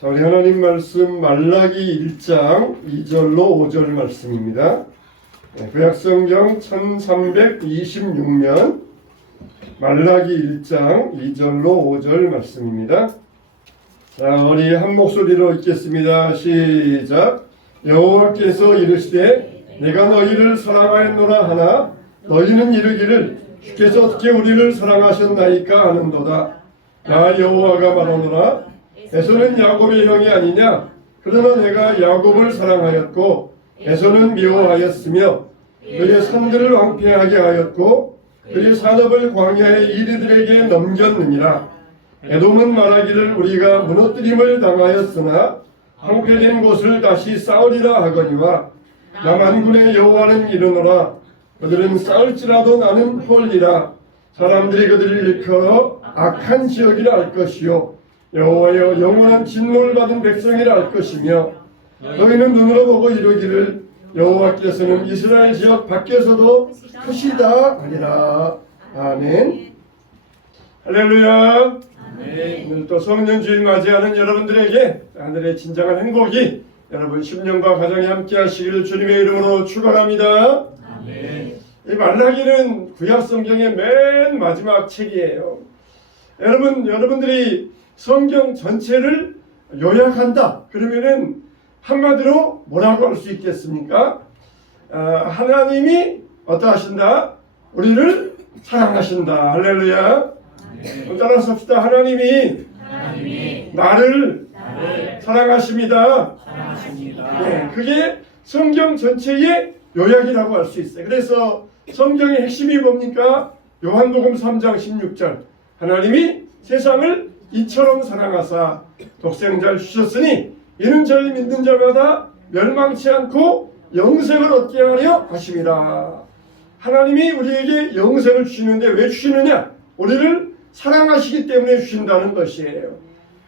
자, 우리 하나님 말씀 말라기 1장 2절로 5절 말씀입니다. 구약성경 1326면 말라기 1장 2절로 5절 말씀입니다. 자, 우리 한 목소리로 읽겠습니다. 시작. 여호와께서 이르시되 내가 너희를 사랑하였노라 하나 너희는 이르기를 주께서 어떻게 우리를 사랑하셨나이까 하는도다. 나 여호와가 말하노라 에서는 야곱의 형이 아니냐. 그러나 내가 야곱을 사랑하였고 에서는 미워하였으며 그의 산들을 왕폐하게 하였고 그의 산업을 광야의 이리들에게 넘겼느니라. 에돔은 말하기를 우리가 무너뜨림을 당하였으나 황폐된 곳을 다시 쌓으리라 하거니와 나 만군의 여호와는 이르노라. 그들은 쌓을지라도 나는 홀리라. 사람들이 그들을 일컬어 악한 지역이라 할 것이요 여호와여 영원한 진노를 받은 백성이라 할 것이며 너희는 눈으로 보고 이르기를 여호와께서는 이스라엘 지역 밖에서도 크시다 하리라. 아멘. 할렐루야. 오늘 또 성년주일 맞이하는 여러분들에게 하늘의 진정한 행복이 여러분 심령과 가정에 함께 하시기를 주님의 이름으로 축원합니다. 아멘. 이 말라기는 구약성경의 맨 마지막 책이에요. 여러분들이 성경 전체를 요약한다 그러면은 한마디로 뭐라고 할 수 있겠습니까? 하나님이 어떠하신다? 우리를 사랑하신다. 할렐루야. 따라서 합시다. 하나님이 나를 사랑하십니다. 네, 그게 성경 전체의 요약이라고 할 수 있어요. 그래서 성경의 핵심이 뭡니까? 요한복음 3장 16절 하나님이 세상을 이처럼 사랑하사 독생자를 주셨으니 이는 저를 믿는 자마다 멸망치 않고 영생을 얻게 하려 하심이라. 하나님이 우리에게 영생을 주시는데 왜 주시느냐? 우리를 사랑하시기 때문에 주신다는 것이에요.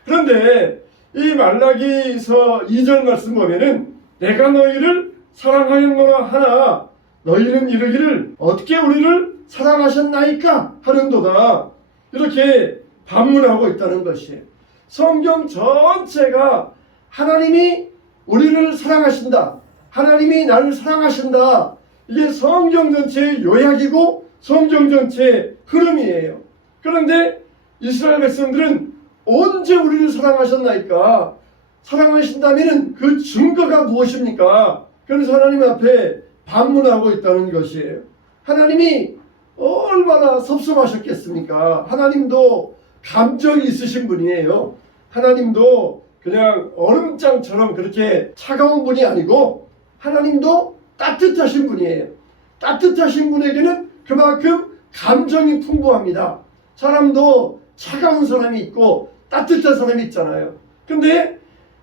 그런데 이 말라기서 2절 말씀 보면은 내가 너희를 사랑하였노라 하나 너희는 이르기를 어떻게 우리를 사랑하셨나이까 하는도다. 이렇게 반문하고 있다는 것이에요. 성경 전체가 하나님이 우리를 사랑하신다. 하나님이 나를 사랑하신다. 이게 성경 전체의 요약이고 성경 전체의 흐름이에요. 그런데 이스라엘 백성들은 언제 우리를 사랑하셨나이까? 사랑하신다면 그 증거가 무엇입니까? 그래서 하나님 앞에 반문하고 있다는 것이에요. 하나님이 얼마나 섭섭하셨겠습니까? 하나님도 감정이 있으신 분이에요. 하나님도 그냥 얼음장처럼 그렇게 차가운 분이 아니고 하나님도 따뜻하신 분이에요. 따뜻하신 분에게는 그만큼 감정이 풍부합니다. 사람도 차가운 사람이 있고 따뜻한 사람이 있잖아요. 근데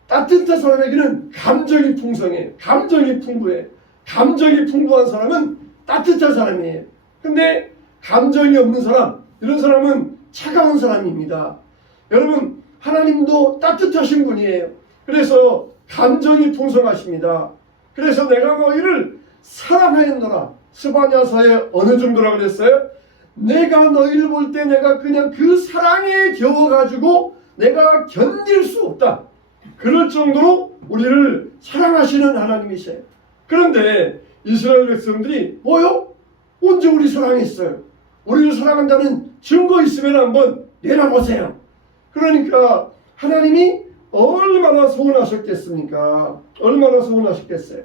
따뜻한 사람에게는 감정이 풍성해요. 감정이 풍부해요. 감정이 풍부한 사람은 따뜻한 사람이에요. 근데 감정이 없는 사람, 이런 사람은 차가운 사람입니다. 여러분, 하나님도 따뜻하신 분이에요. 그래서 감정이 풍성하십니다. 그래서 내가 너희를 사랑하였노라. 스바냐서에 어느 정도라고 그랬어요? 내가 너희를 볼 때 내가 그냥 그 사랑에 겨워가지고 내가 견딜 수 없다. 그럴 정도로 우리를 사랑하시는 하나님이세요. 그런데 이스라엘 백성들이 뭐요? 언제 우리 사랑했어요? 우리를 사랑한다는 증거 있으면 한번 내놔보세요. 그러니까 하나님이 얼마나 서운하셨겠습니까? 얼마나 서운하셨겠어요?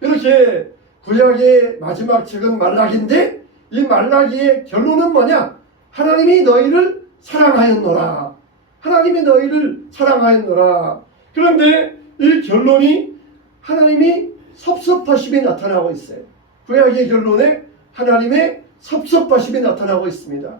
이렇게 구약의 마지막 책은 말라기인데 이 말라기의 결론은 뭐냐? 하나님이 너희를 사랑하였노라. 하나님이 너희를 사랑하였노라. 그런데 이 결론이 하나님이 섭섭하심이 나타나고 있어요. 구약의 결론에 하나님의 섭섭하심이 나타나고 있습니다.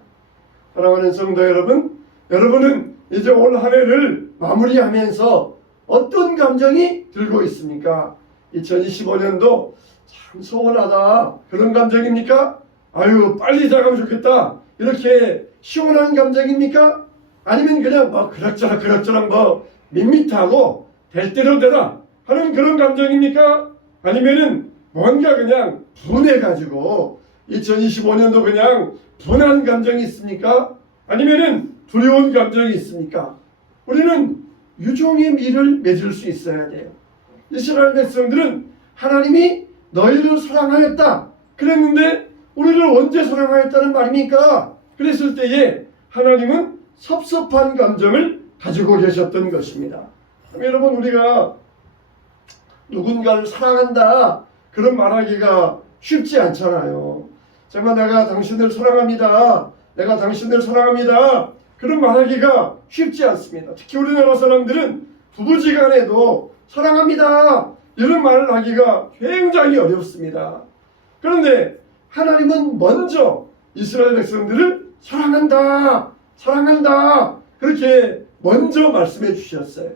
사랑하는 성도 여러분, 여러분은 이제 올 한 해를 마무리하면서 어떤 감정이 들고 있습니까? 2025년도 참 소원하다 그런 감정입니까? 아유 빨리 자가면 좋겠다 이렇게 시원한 감정입니까? 아니면 그냥 뭐 그럭저럭 뭐 밋밋하고 될 대로 되라 하는 그런 감정입니까? 아니면은 뭔가 그냥 분해가지고 2025년도 그냥 분한 감정이 있습니까? 아니면은 두려운 감정이 있습니까? 우리는 유종의 미를 맺을 수 있어야 돼요. 이스라엘 백성들은 하나님이 너희를 사랑하였다 그랬는데 우리를 언제 사랑하였다는 말입니까? 그랬을 때에 하나님은 섭섭한 감정을 가지고 계셨던 것입니다. 여러분, 우리가 누군가를 사랑한다 그런 말하기가 쉽지 않잖아요. 정말 내가 당신을 사랑합니다, 내가 당신을 사랑합니다 그런 말하기가 쉽지 않습니다. 특히 우리나라 사람들은 부부지간에도 사랑합니다 이런 말을 하기가 굉장히 어렵습니다. 그런데 하나님은 먼저 이스라엘 백성들을 사랑한다 사랑한다 그렇게 먼저 말씀해 주셨어요.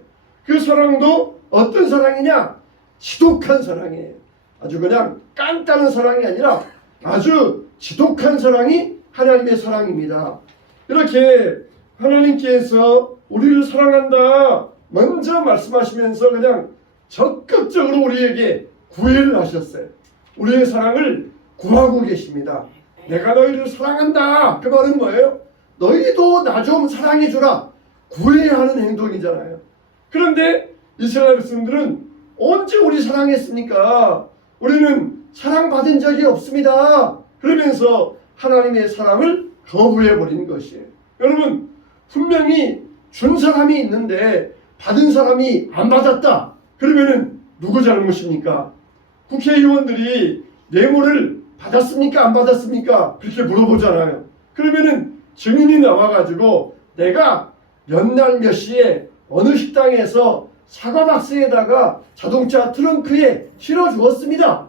그 사랑도 어떤 사랑이냐? 지독한 사랑이에요. 아주 그냥 깐다는 사랑이 아니라 아주 지독한 사랑이 하나님의 사랑입니다. 이렇게 하나님께서 우리를 사랑한다 먼저 말씀하시면서 그냥 적극적으로 우리에게 구애를 하셨어요. 우리의 사랑을 구하고 계십니다. 내가 너희를 사랑한다 그 말은 뭐예요? 너희도 나 좀 사랑해주라 구해야 하는 행동이잖아요. 그런데 이스라엘 백성들은 언제 우리 사랑했습니까? 우리는 사랑받은 적이 없습니다 그러면서 하나님의 사랑을 거부해버린 것이에요. 여러분, 분명히 준 사람이 있는데 받은 사람이 안 받았다 그러면은 누구 잘못입니까? 국회의원들이 뇌물을 받았습니까 안 받았습니까? 그렇게 물어보잖아요. 그러면은 증인이 나와가지고 내가 몇 날 몇 시에 어느 식당에서 사과 박스에다가 자동차 트렁크에 실어주었습니다.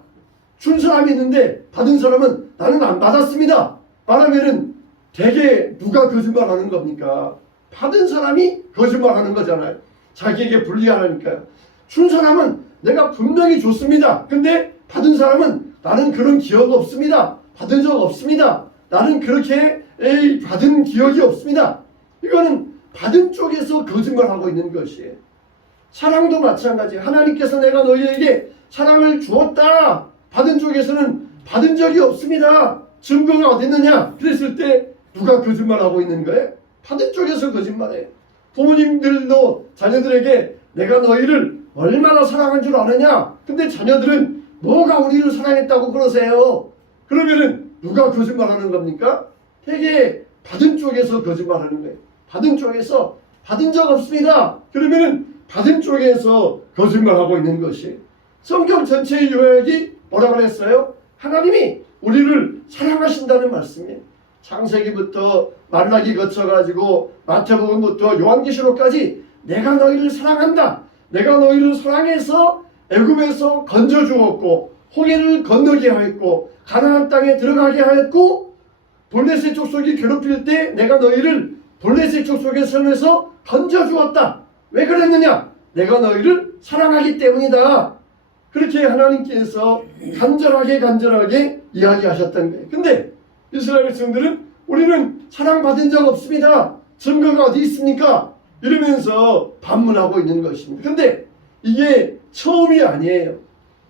준 사람이 있는데 받은 사람은 나는 안 받았습니다 말하면은 대개 누가 거짓말하는 겁니까? 받은 사람이 거짓말하는 거잖아요. 자기에게 불리하니까요. 준 사람은 내가 분명히 줬습니다. 근데 받은 사람은 나는 그런 기억 없습니다. 받은 적 없습니다. 나는 그렇게 받은 기억이 없습니다. 이거는 받은 쪽에서 거짓말하고 있는 것이에요. 사랑도 마찬가지예요. 하나님께서 내가 너희에게 사랑을 주었다. 받은 쪽에서는 받은 적이 없습니다. 증거가 어디 있느냐? 그랬을 때 누가 거짓말하고 있는 거예요? 받은 쪽에서 거짓말해요. 부모님들도 자녀들에게 내가 너희를 얼마나 사랑한 줄 아느냐? 근데 자녀들은 뭐가 우리를 사랑했다고 그러세요? 그러면은 누가 거짓말하는 겁니까? 되게 받은 쪽에서 거짓말하는 거예요. 받은 쪽에서 받은 적 없습니다. 그러면은 받은 쪽에서 거짓말하고 있는 것이 성경 전체의 요약이 뭐라 그랬어요? 하나님이 우리를 사랑하신다는 말씀이에요. 창세기부터 말라기 거쳐가지고 마태복음부터 요한계시록까지 내가 너희를 사랑한다. 내가 너희를 사랑해서 애굽에서 건져주었고 홍해를 건너게 하였고 가나안 땅에 들어가게 하였고 블레셋 족속이 괴롭힐 때 내가 너희를 블레셋 족속의 손에서 건져주었다. 왜 그랬느냐? 내가 너희를 사랑하기 때문이다. 그렇게 하나님께서 간절하게 이야기하셨던 거예요. 근데 이스라엘 백성들은 우리는 사랑받은 적 없습니다. 증거가 어디 있습니까? 이러면서 반문하고 있는 것입니다. 근데 이게 처음이 아니에요.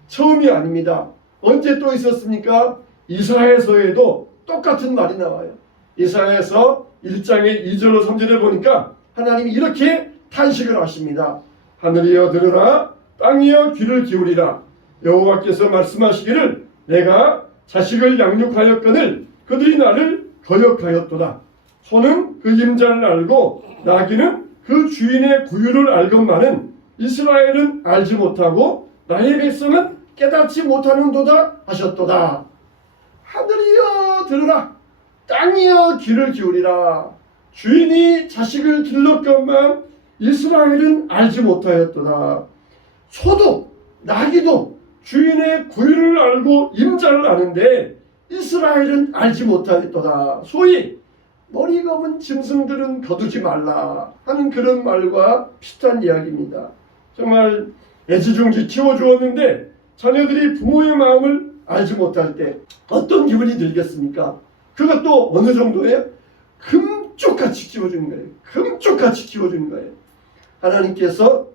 처음이 아닙니다. 언제 또 있었습니까? 이사야서에도 똑같은 말이 나와요. 이사야서 1장의 2절로 3절에 보니까 하나님이 이렇게 탄식을 하십니다. 하늘이여 들으라, 땅이여 귀를 기울이라. 여호와께서 말씀하시기를 내가 자식을 양육하였거늘 그들이 나를 거역하였도다. 소는 그 임자를 알고 나귀는 그 주인의 구유를 알건만은 이스라엘은 알지 못하고 나의 백성은 깨닫지 못하는도다 하셨도다. 하늘이여 들으라, 땅이여 귀를 기울이라. 주인이 자식을 길렀건만 이스라엘은 알지 못하였도다. 소도 나귀도 주인의 구유를 알고 임자를 아는데 이스라엘은 알지 못하였도다. 소위 머리 검은 짐승들은 거두지 말라 하는 그런 말과 비슷한 이야기입니다. 정말 애지중지 키워주었는데 자녀들이 부모의 마음을 알지 못할 때 어떤 기분이 들겠습니까? 그것도 어느 정도예요? 금쪽같이 키워주는 거예요. 금쪽같이 키워주는 거예요. 하나님께서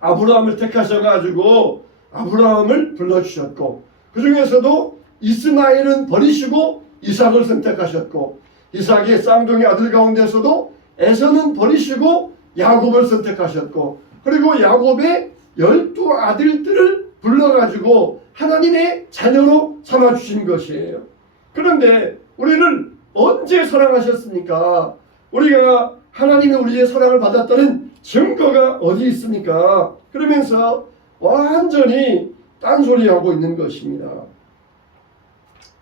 아브라함을 택하셔가지고 아브라함을 불러주셨고 그 중에서도 이스마엘은 버리시고 이삭을 선택하셨고 이삭의 쌍둥이 아들 가운데서도 에서는 버리시고 야곱을 선택하셨고, 그리고 야곱의 12아들들을 불러가지고 하나님의 자녀로 삼아주신 것이에요. 그런데 우리를 언제 사랑하셨습니까? 우리가 하나님이 우리의 사랑을 받았다는 증거가 어디 있습니까? 그러면서 완전히 딴소리하고 있는 것입니다.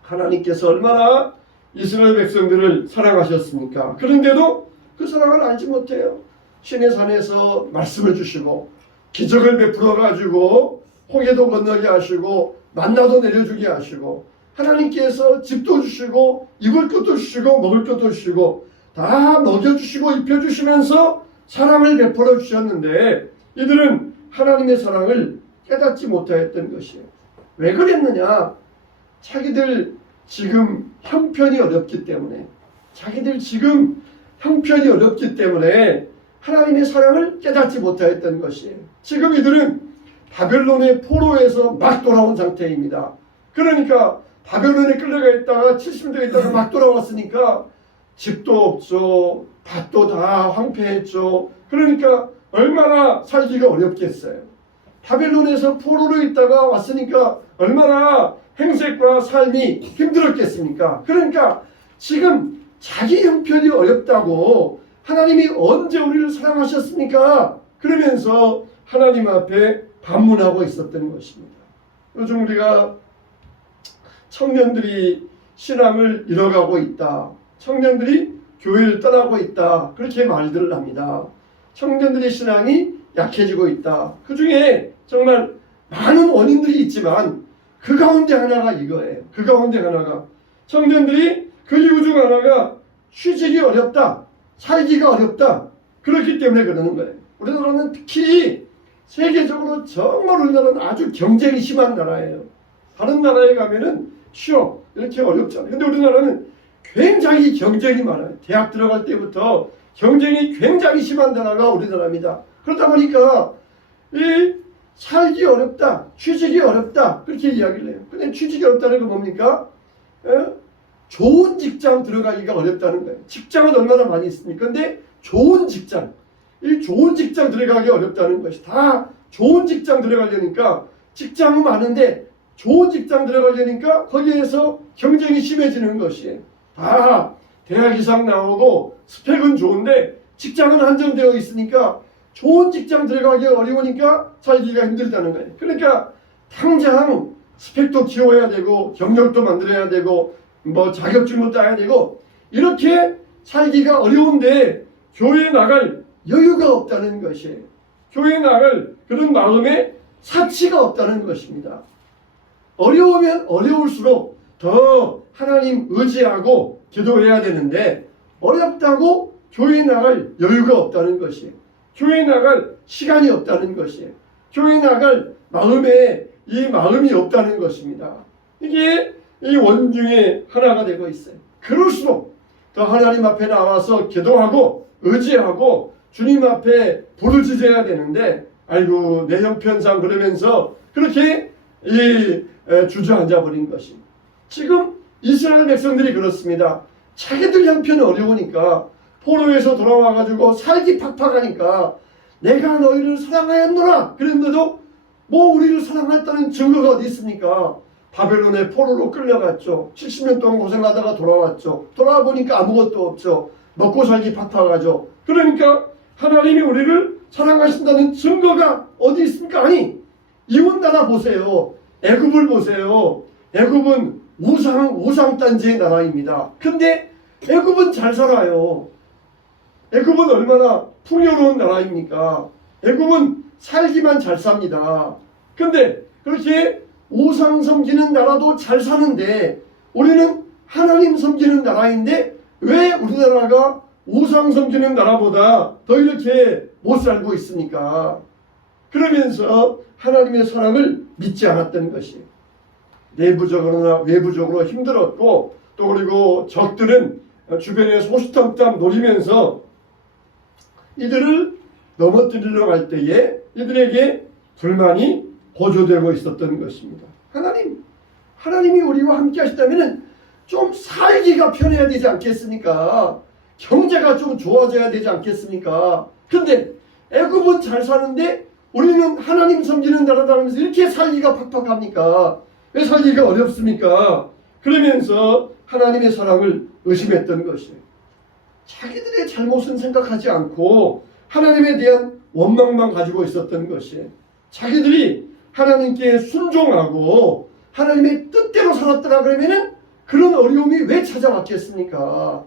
하나님께서 얼마나 이스라엘 백성들을 사랑하셨습니까? 그런데도 그 사랑을 알지 못해요. 신의 산에서 말씀을 주시고 기적을 베풀어 가지고 홍해도 건너게 하시고 만나도 내려주게 하시고 하나님께서 집도 주시고 입을 것도 주시고 먹을 것도 주시고 다 먹여주시고 입혀주시면서 사랑을 베풀어 주셨는데 이들은 하나님의 사랑을 깨닫지 못하였던 것이에요. 왜 그랬느냐? 자기들 지금 형편이 어렵기 때문에, 자기들 지금 형편이 어렵기 때문에 하나님의 사랑을 깨닫지 못하였던 것이에요. 지금 이들은 바벨론의 포로에서 막 돌아온 상태입니다. 그러니까 바벨론에 끌려가 있다가 70년대에 있다가 막 돌아왔으니까 집도 없죠. 밭도 다 황폐했죠. 그러니까 얼마나 살기가 어렵겠어요. 바벨론에서 포로로 있다가 왔으니까 얼마나 행색과 삶이 힘들었겠습니까? 그러니까 지금 자기 형편이 어렵다고 하나님이 언제 우리를 사랑하셨습니까? 그러면서 하나님 앞에 반문하고 있었던 것입니다. 요즘 우리가 청년들이 신앙을 잃어가고 있다. 청년들이 교회를 떠나고 있다. 그렇게 말들을 합니다. 청년들의 신앙이 약해지고 있다. 그 중에 정말 많은 원인들이 있지만 그 가운데 하나가 이거예요. 그 가운데 하나가 청년들이 그 이유 중 하나가 취직이 어렵다. 살기가 어렵다. 그렇기 때문에 그러는 거예요. 우리나라는 특히 세계적으로 정말 우리나라는 아주 경쟁이 심한 나라예요. 다른 나라에 가면은 쉬워. 이렇게 어렵잖아요. 근데 우리나라는 굉장히 경쟁이 많아요. 대학 들어갈 때부터 경쟁이 굉장히 심한 나라가 우리나라입니다. 그러다 보니까 이 살기 어렵다, 취직이 어렵다 그렇게 이야기를 해요. 근데 취직이 어렵다는 건 뭡니까? 좋은 직장 들어가기가 어렵다는 거예요. 직장은 얼마나 많이 있습니까? 근데 좋은 직장, 이 좋은 직장 들어가기 어렵다는 것이 다 좋은 직장 들어가려니까 직장은 많은데 좋은 직장 들어가려니까 거기에서 경쟁이 심해지는 것이에요. 다 대학 이상 나오고 스펙은 좋은데 직장은 한정되어 있으니까 좋은 직장 들어가기 어려우니까 살기가 힘들다는 거예요. 그러니까 당장 스펙도 키워야 되고 경력도 만들어야 되고 뭐 자격증도 따야 되고 이렇게 살기가 어려운데 교회에 나갈 여유가 없다는 것이에요. 교회에 나갈 그런 마음에 사치가 없다는 것입니다. 어려우면 어려울수록 더 하나님 의지하고 기도해야 되는데 어렵다고 교회에 나갈 여유가 없다는 것이에요. 교회에 나갈 시간이 없다는 것이에요. 교회에 나갈 마음에 이 마음이 없다는 것입니다. 이게 이 원중의 하나가 되고 있어요. 그럴수록 더 하나님 앞에 나와서 기도하고 의지하고 주님 앞에 부르짖어야 되는데 아이고 내 형편상 그러면서 그렇게 주저앉아 버린 것입니다. 지금 이스라엘 백성들이 그렇습니다. 자기들 형편이 어려우니까 포로에서 돌아와가지고 살기 팍팍하니까 내가 너희를 사랑하였노라 그랬는데도 뭐 우리를 사랑했다는 증거가 어디 있습니까? 바벨론의 포로로 끌려갔죠. 70년 동안 고생하다가 돌아왔죠. 돌아와 보니까 아무것도 없죠. 먹고 살기 팍팍하죠. 그러니까 하나님이 우리를 사랑하신다는 증거가 어디 있습니까? 아니 이웃 나라 보세요. 애굽을 보세요. 애굽은 우상단지의 나라입니다. 근데 애굽은 잘 살아요. 애굽은 얼마나 풍요로운 나라입니까? 애굽은 살기만 잘 삽니다. 근데 그렇게 우상 섬기는 나라도 잘 사는데 우리는 하나님 섬기는 나라인데 왜 우리나라가 우상 섬기는 나라보다 더 이렇게 못 살고 있습니까? 그러면서 하나님의 사랑을 믿지 않았던 것이에요. 내부적으로나 외부적으로 힘들었고 또 그리고 적들은 주변에 소시탐탐 노리면서 이들을 넘어뜨리러 갈 때에 이들에게 불만이 고조되고 있었던 것입니다. 하나님이 우리와 함께 하시다면 좀 살기가 편해야 되지 않겠습니까? 경제가 좀 좋아져야 되지 않겠습니까? 근데 애굽은 잘 사는데 우리는 하나님 섬기는 나라다 하면서 이렇게 살기가 팍팍합니까? 왜 살기가 어렵습니까? 그러면서 하나님의 사랑을 의심했던 것이에요. 자기들의 잘못은 생각하지 않고 하나님에 대한 원망만 가지고 있었던 것이에요. 자기들이 하나님께 순종하고 하나님의 뜻대로 살았더라 그러면은 그런 어려움이 왜 찾아왔겠습니까?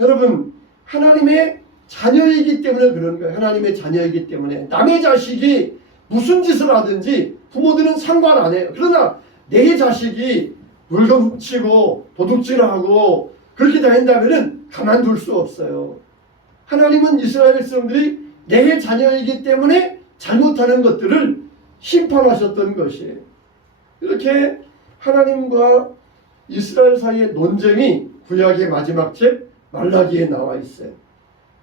여러분, 하나님의 자녀이기 때문에 그런 거예요. 하나님의 자녀이기 때문에. 남의 자식이 무슨 짓을 하든지 부모들은 상관 안 해요. 그러나 내 자식이 물건 훔치고 도둑질하고 그렇게 다닌다면은 가만둘 수 없어요. 하나님은 이스라엘 백성들이 내 자녀이기 때문에 잘못하는 것들을 심판하셨던 것이에요. 이렇게 하나님과 이스라엘 사이의 논쟁이 구약의 마지막 책 말라기에 나와 있어요.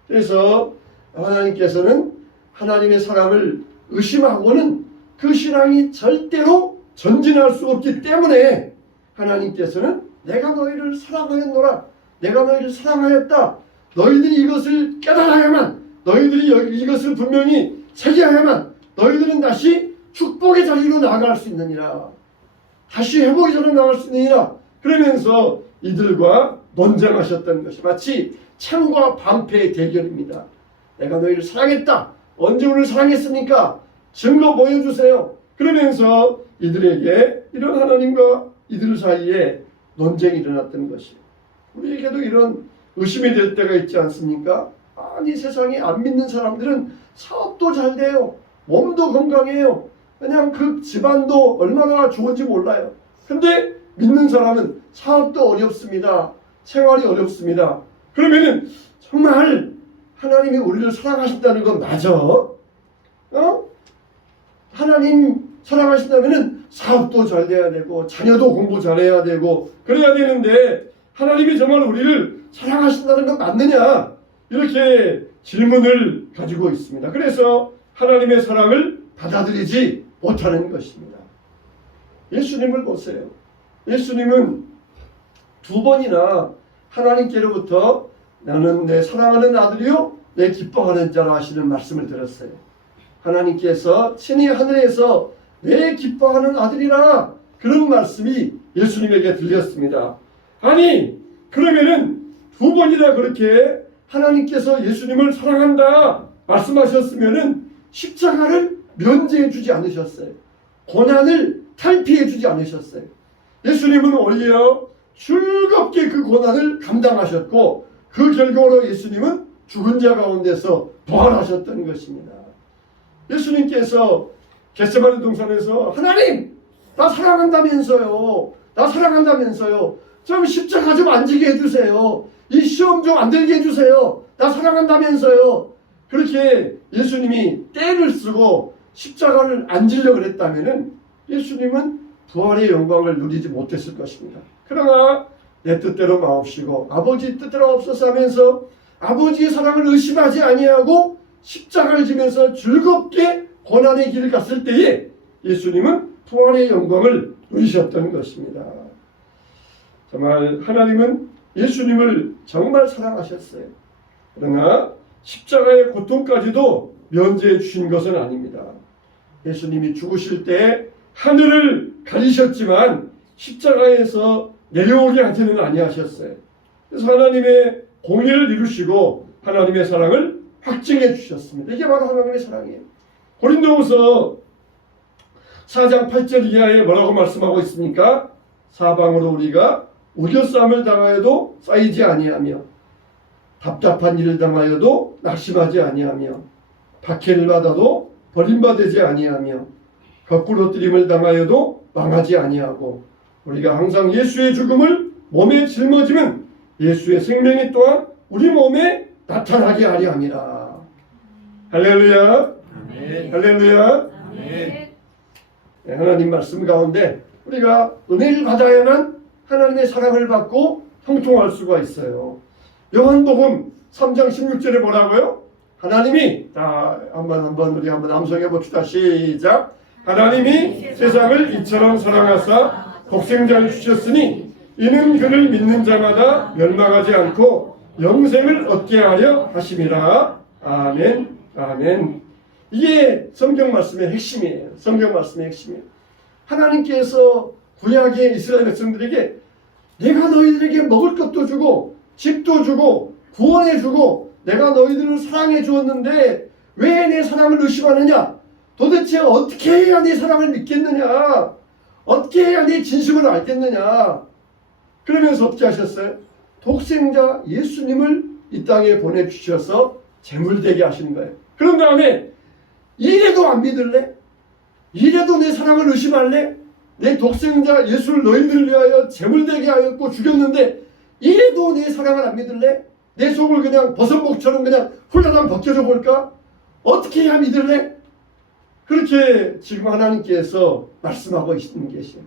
그래서 하나님께서는 하나님의 사랑을 의심하고는 그 신앙이 절대로 전진할 수 없기 때문에 하나님께서는 내가 너희를 사랑하였노라, 내가 너희를 사랑하였다, 너희들이 이것을 깨달아야만, 너희들이 이것을 분명히 체계하야만 너희들은 다시 축복의 자리로 나아갈 수 있느니라, 다시 회복의 자리로 나아갈 수 있느니라. 그러면서 이들과 논쟁하셨던 것이 마치 창과 방패의 대결입니다. 내가 너희를 사랑했다. 언제 우리를 사랑했습니까? 증거 보여주세요. 그러면서 이들에게 이런 하나님과 이들 사이에 논쟁이 일어났던 것이에요. 우리에게도 이런 의심이 될 때가 있지 않습니까? 아니, 세상에 안 믿는 사람들은 사업도 잘 돼요. 몸도 건강해요. 그냥 그 집안도 얼마나 좋은지 몰라요. 근데 믿는 사람은 사업도 어렵습니다. 생활이 어렵습니다. 그러면은 정말 하나님이 우리를 사랑하신다는 건 맞아? 하나님 사랑하신다면은 사업도 잘 돼야 되고 자녀도 공부 잘해야 되고 그래야 되는데 하나님이 정말 우리를 사랑하신다는 건 맞느냐? 이렇게 질문을 가지고 있습니다. 그래서 하나님의 사랑을 받아들이지 못하는 것입니다. 예수님을 보세요. 예수님은 두 번이나 하나님께로부터 나는 내 사랑하는 아들이요 내 기뻐하는 자라 하시는 말씀을 들었어요. 하나님께서 친히 하늘에서 내 기뻐하는 아들이라 그런 말씀이 예수님에게 들렸습니다. 아니, 그러면은 두 번이나 그렇게 하나님께서 예수님을 사랑한다 말씀하셨으면은 십자가를 면제해 주지 않으셨어요. 고난을 탈피해 주지 않으셨어요. 예수님은 오히려 즐겁게 그 고난을 감당하셨고 그 결과로 예수님은 죽은 자 가운데서 부활하셨던 것입니다. 예수님께서 겟세마네 동산에서 하나님, 나 사랑한다면서요. 나 사랑한다면서요. 좀 십자가 좀 안 지게 해주세요. 이 시험 좀 안 들게 해주세요. 나 사랑한다면서요. 그렇게 예수님이 떼를 쓰고 십자가를 안 지려고 그랬다면은 예수님은 부활의 영광을 누리지 못했을 것입니다. 그러나 내 뜻대로 마옵시고 아버지 뜻대로 없어서 하면서 아버지의 사랑을 의심하지 아니하고 십자가를 지면서 즐겁게 고난의 길을 갔을 때에 예수님은 부활의 영광을 누리셨던 것입니다. 정말 하나님은 예수님을 정말 사랑하셨어요. 그러나 십자가의 고통까지도 면제해 주신 것은 아닙니다. 예수님이 죽으실 때 하늘을 가리셨지만 십자가에서 내려오게 하지는 아니하셨어요. 그래서 하나님의 공의를 이루시고 하나님의 사랑을 확증해 주셨습니다. 이게 바로 하나님의 사랑이에요. 고린도후서 4장 8절 이하에 뭐라고 말씀하고 있습니까? 사방으로 우리가 우겨싸움을 당하여도 쌓이지 아니하며 답답한 일을 당하여도 낙심하지 아니하며 박해를 받아도 버림받지 아니하며 거꾸로 뜨림을 당하여도 망하지 아니하고 우리가 항상 예수의 죽음을 몸에 짊어지면 예수의 생명이 또한 우리 몸에 나타나게 하려 함이라. 할렐루야. 아멘. 할렐루야. 아멘. 네, 하나님 말씀 가운데 우리가 은혜를 받아야만 하나님의 사랑을 받고 형통할 수가 있어요. 요한복음 3장 16절에 뭐라고요? 하나님이 한번 우리 한번 암송해 봅시다. 시작. 하나님이 세상을 이처럼 사랑하사 독생자를 주셨으니 이는 그를 믿는 자마다 멸망하지 않고 영생을 얻게 하려 하심이라. 아멘. 아멘. 이게 성경 말씀의 핵심이에요. 성경 말씀의 핵심이에요. 하나님께서 구약의 이스라엘 백성들에게 내가 너희들에게 먹을 것도 주고 집도 주고 구원해 주고 내가 너희들을 사랑해 주었는데 왜 내 사랑을 의심하느냐? 도대체 어떻게 해야 내 사랑을 믿겠느냐? 어떻게 해야 내 진심을 알겠느냐? 그러면서 어떻게 하셨어요? 독생자 예수님을 이 땅에 보내주셔서 제물되게 하시는 거예요. 그런 다음에 이래도 안 믿을래? 이래도 내 사랑을 의심할래? 내 독생자 예수를 너희들을 위하여 제물되게 하였고 죽였는데 이래도 내 사랑을 안 믿을래? 내 속을 그냥 버선목처럼 그냥 홀라당 벗겨져 볼까? 어떻게 해야 믿을래? 그렇게 지금 하나님께서 말씀하고 계시죠.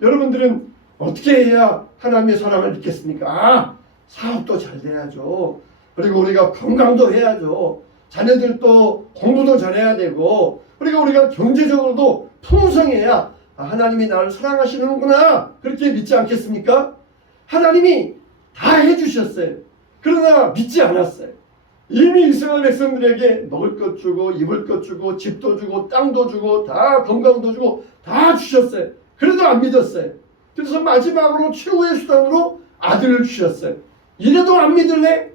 여러분들은 어떻게 해야 하나님의 사랑을 믿겠습니까? 아, 사업도 잘 돼야죠. 그리고 우리가 건강도 해야죠. 자녀들도 공부도 잘해야 되고, 그리고 우리가 경제적으로도 풍성해야 하나님이 나를 사랑하시는구나, 그렇게 믿지 않겠습니까? 하나님이 다 해주셨어요. 그러나 믿지 않았어요. 이미 이스라엘 백성들에게 먹을 것 주고 입을 것 주고 집도 주고 땅도 주고 다 건강도 주고 다 주셨어요. 그래도 안 믿었어요. 그래서 마지막으로 최후의 수단으로 아들을 주셨어요. 이래도 안 믿을래?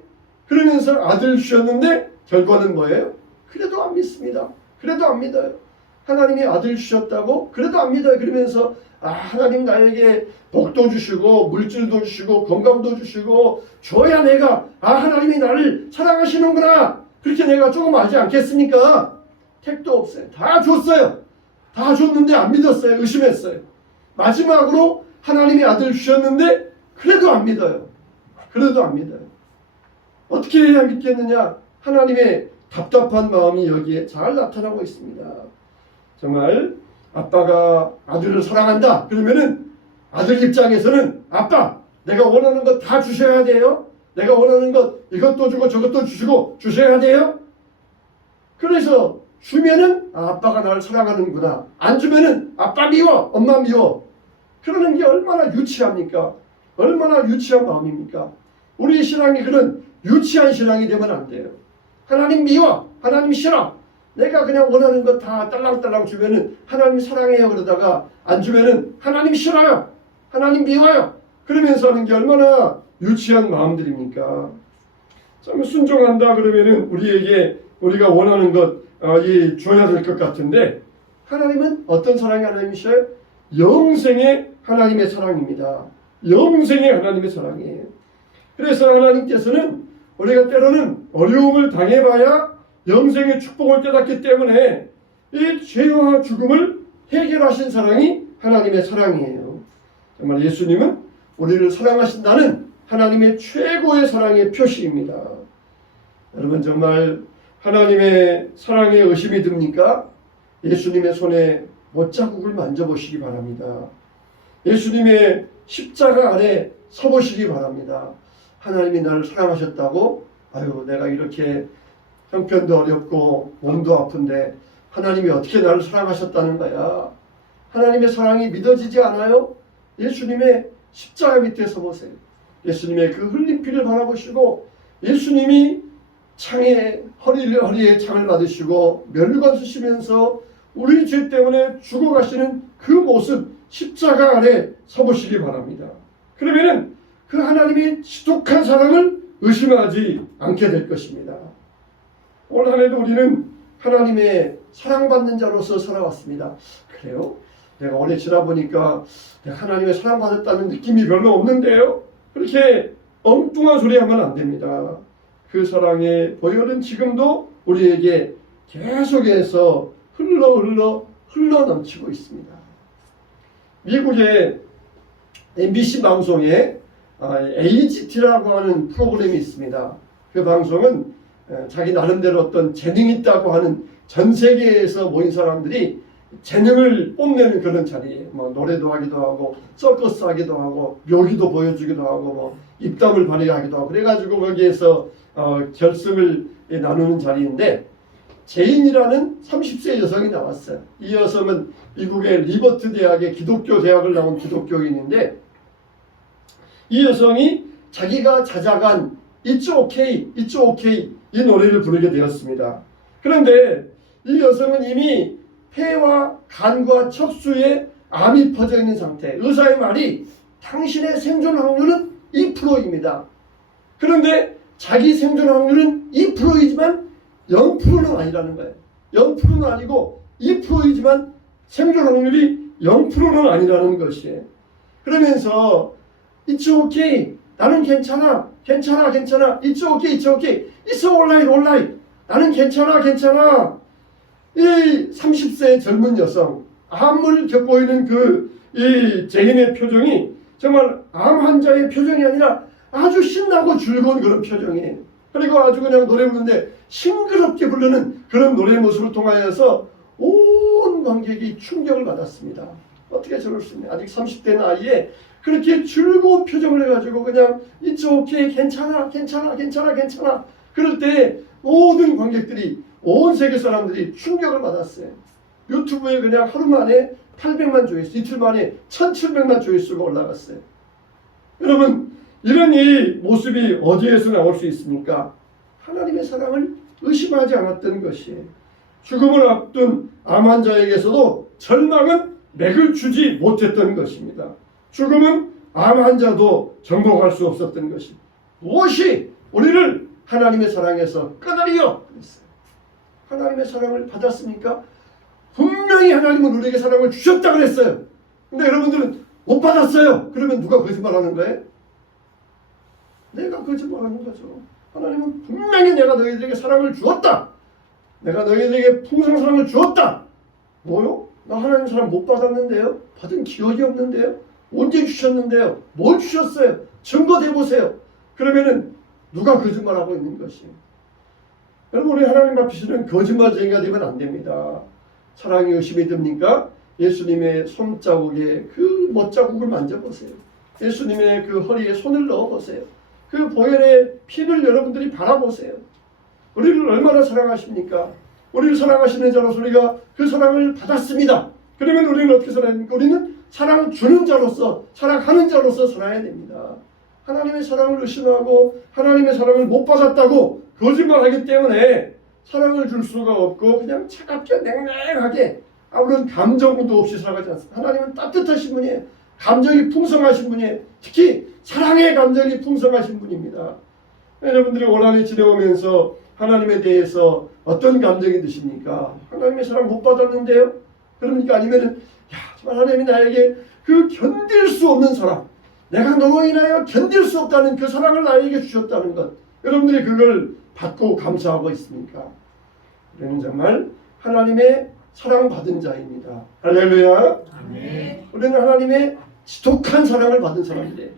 그러면서 아들을 주셨는데 결과는 뭐예요? 그래도 안 믿습니다. 그래도 안 믿어요. 하나님이 아들 주셨다고? 그래도 안 믿어요. 그러면서 하나님 나에게 복도 주시고 물질도 주시고 건강도 주시고 줘야 내가 하나님이 나를 사랑하시는구나, 그렇게 내가 조금 알지 않겠습니까? 택도 없어요. 다 줬어요. 다 줬는데 안 믿었어요. 의심했어요. 마지막으로 하나님이 아들 주셨는데 그래도 안 믿어요. 그래도 안 믿어요. 어떻게 해야 믿겠느냐? 하나님의 답답한 마음이 여기에 잘 나타나고 있습니다. 정말 아빠가 아들을 사랑한다 그러면은 아들 입장에서는 아빠, 내가 원하는 것 다 주셔야 돼요. 내가 원하는 것 이것도 주고 저것도 주시고 주셔야 돼요. 그래서 주면은 아빠가 나를 사랑하는구나. 안 주면은 아빠 미워, 엄마 미워. 그러는 게 얼마나 유치합니까? 얼마나 유치한 마음입니까? 우리 신앙이 그런 유치한 신앙이 되면 안 돼요. 하나님 미워, 하나님 싫어. 내가 그냥 원하는 것 다 딸랑딸랑 주면은 하나님 사랑해요 그러다가 안 주면은 하나님 싫어요, 하나님 미워요, 그러면서 하는 게 얼마나 유치한 마음들입니까? 참 순종한다 그러면은 우리에게 우리가 원하는 것 줘야 될 것 같은데, 하나님은 어떤 사랑이 하나님이셔요? 영생의 하나님의 사랑입니다. 영생의 하나님의 사랑이에요. 그래서 하나님께서는 우리가 때로는 어려움을 당해봐야 영생의 축복을 깨닫기 때문에 이 죄와 죽음을 해결하신 사랑이 하나님의 사랑이에요. 정말 예수님은 우리를 사랑하신다는 하나님의 최고의 사랑의 표시입니다. 여러분 정말 하나님의 사랑에 의심이 듭니까? 예수님의 손에 못자국을 만져보시기 바랍니다. 예수님의 십자가 아래 서보시기 바랍니다. 하나님이 나를 사랑하셨다고? 아유, 내가 이렇게 형편도 어렵고 몸도 아픈데 하나님이 어떻게 나를 사랑하셨다는 거야? 하나님의 사랑이 믿어지지 않아요? 예수님의 십자가 밑에 서보세요. 예수님의 그 흘린 피를 바라보시고 예수님이 허리에 창을 받으시고 면류관 쓰시면서 우리 죄 때문에 죽어가시는 그 모습, 십자가 아래 서보시기 바랍니다. 그러면은 그 하나님의 지독한 사랑을 의심하지 않게 될 것입니다. 올 한 해도 우리는 하나님의 사랑받는 자로서 살아왔습니다. 그래요? 내가 오래 지나보니까 내가 하나님의 사랑받았다는 느낌이 별로 없는데요? 그렇게 엉뚱한 소리 하면 안 됩니다. 그 사랑의 보혈은 지금도 우리에게 계속해서 흘러 넘치고 있습니다. 미국의 MBC 방송에 AGT라고 하는 프로그램이 있습니다. 그 방송은 자기 나름대로 어떤 재능이 있다고 하는 전 세계에서 모인 사람들이 재능을 뽐내는 그런 자리에 뭐 노래도 하기도 하고 서커스 하기도 하고 묘기도 보여주기도 하고 뭐 입담을 발휘하기도 하고 그래가지고 거기에서 결승을 나누는 자리인데, 제인이라는 30세 여성이 나왔어요. 이 여성은 미국의 리버트 대학의 기독교 대학을 나온 기독교인인데, 이 여성이 자기가 찾아간 It's okay, it's okay 이 노래를 부르게 되었습니다. 그런데 이 여성은 이미 폐와 간과 척수에 암이 퍼져 있는 상태. 의사의 말이 당신의 생존 확률은 2%입니다. 그런데 자기 생존 확률은 2%이지만 0%는 아니라는 거예요. 0%는 아니고 2%이지만 생존 확률이 0%는 아니라는 것이에요. 그러면서 It's okay. 나는 괜찮아. 괜찮아. 괜찮아. It's okay. It's okay. It's alright. alright. 나는 괜찮아. 괜찮아. 이 30세 젊은 여성, 암을 겪고 있는 이 죄인의 표정이 정말 암 환자의 표정이 아니라 아주 신나고 즐거운 그런 표정이에요. 그리고 아주 그냥 노래 부르는데 싱그럽게 부르는 그런 노래 모습을 통하여서 온 관객이 충격을 받았습니다. 어떻게 저럴 수 있냐. 아직 30대 나이에 그렇게 즐거운 표정을 해가지고 그냥 It's okay, 괜찮아, 괜찮아, 괜찮아, 괜찮아. 그럴 때 모든 관객들이, 온 세계 사람들이 충격을 받았어요. 유튜브에 그냥 하루 만에 800만 조회수, 이틀 만에 1700만 조회수가 올라갔어요. 여러분, 이런 이 모습이 어디에서 나올 수 있습니까? 하나님의 사랑을 의심하지 않았던 것이에요. 죽음을 앞둔 암 환자에게서도 절망은 맥을 주지 못했던 것입니다. 죽음은 암 환자도 정복할 수 없었던 것입니다. 무엇이 우리를 하나님의 사랑에서 끊으리요? 그랬어요. 하나님의 사랑을 받았습니까? 분명히 하나님은 우리에게 사랑을 주셨다 그랬어요. 근데 여러분들은 못 받았어요. 그러면 누가 거짓말하는 거예요? 내가 거짓말하는 거죠. 하나님은 분명히 내가 너희들에게 사랑을 주었다. 내가 너희들에게 풍성한 사랑을 주었다. 뭐요? 나 하나님 사랑 못 받았는데요? 받은 기억이 없는데요? 언제 주셨는데요? 뭘 주셨어요? 증거 대보세요. 그러면은 누가 거짓말하고 있는 것이에요? 여러분, 우리 하나님 앞에서는 거짓말쟁이가 되면 안 됩니다. 사랑이 의심이 듭니까? 예수님의 손자국에 그 못자국을 만져보세요. 예수님의 그 허리에 손을 넣어보세요. 그 보혈의 피를 여러분들이 바라보세요. 우리를 얼마나 사랑하십니까? 우리를 사랑하시는 자로서 우리가 그 사랑을 받았습니다. 그러면 우리는 어떻게 살아야 됩니까? 우리는 사랑을 주는 자로서, 사랑하는 자로서 살아야 됩니다. 하나님의 사랑을 의심하고 하나님의 사랑을 못 받았다고 거짓말하기 때문에 사랑을 줄 수가 없고 그냥 차갑게 냉랭하게 아무런 감정도 없이 살아가지 않습니다. 하나님은 따뜻하신 분이에요. 감정이 풍성하신 분이에요. 특히 사랑의 감정이 풍성하신 분입니다. 여러분들이 올 한 해 지내오면서 하나님에 대해서 어떤 감정이 드십니까? 하나님의 사랑 못 받았는데요? 그러니까 아니면은 정말 하나님이 나에게 그 견딜 수 없는 사랑, 내가 너로 인하여 견딜 수 없다는 그 사랑을 나에게 주셨다는 것, 여러분들이 그걸 받고 감사하고 있습니까? 우리는 정말 하나님의 사랑받은 자입니다. 할렐루야. 아멘. 우리는 하나님의 지독한 사랑을 받은 사람들이에요.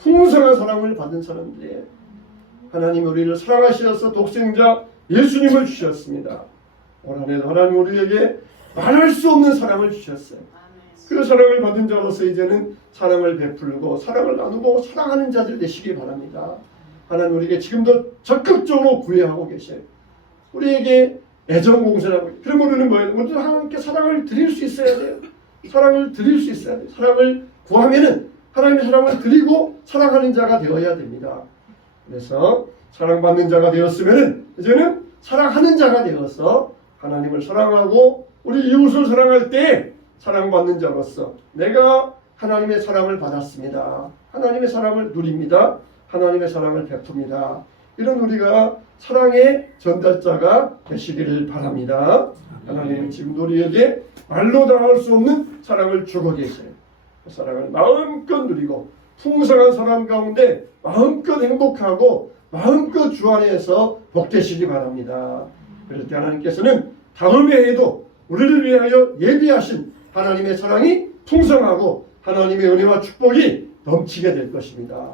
풍성한 사랑을 받은 사람들이에요. 하나님 우리를 사랑하셔서 독생자 예수님을 주셨습니다. 올 한 해도 하나님 우리에게 말할 수 없는 사랑을 주셨어요. 그 사랑을 받은 자로서 이제는 사랑을 베풀고 사랑을 나누고 사랑하는 자들 되시기 바랍니다. 하나님 우리에게 지금도 적극적으로 구애하고 계셔요. 우리에게 애정 공세라고. 그러면 우리는 뭐예요? 우리도 하나님께 사랑을 드릴 수 있어야 돼요. 사랑을 드릴 수 있어야 돼요. 사랑을 구하면은 하나님의 사랑을 드리고 사랑하는 자가 되어야 됩니다. 그래서 사랑받는 자가 되었으면은 이제는 사랑하는 자가 되어서 하나님을 사랑하고 우리 이웃을 사랑할 때 사랑받는 자로서 내가 하나님의 사랑을 받았습니다. 하나님의 사랑을 누립니다. 하나님의 사랑을 베풉니다. 이런 우리가 사랑의 전달자가 되시기를 바랍니다. 하나님은 지금 우리에게 말로 다할 수 없는 사랑을 주고 계세요. 그 사랑을 마음껏 누리고 풍성한 사랑 가운데 마음껏 행복하고 마음껏 주 안에서 복되시기 바랍니다. 그럴 때 하나님께서는 다음 해에도 우리를 위하여 예비하신 하나님의 사랑이 풍성하고 하나님의 은혜와 축복이 넘치게 될 것입니다.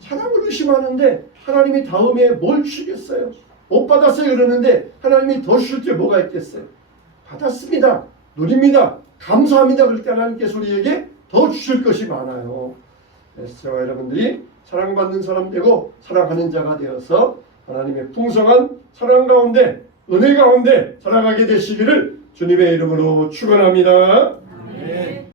사랑을 의심하는데 하나님이 다음에 뭘 주시겠어요? 못 받았어요 그러는데 하나님이 더 주실 게 뭐가 있겠어요? 받았습니다. 누립니다. 감사합니다. 그럴 때 하나님께서 우리에게 더 주실 것이 많아요. 그래서 저와 여러분들이 사랑받는 사람 되고 사랑하는 자가 되어서 하나님의 풍성한 사랑 가운데 은혜 가운데 살아가게 되시기를 주님의 이름으로 축원합니다.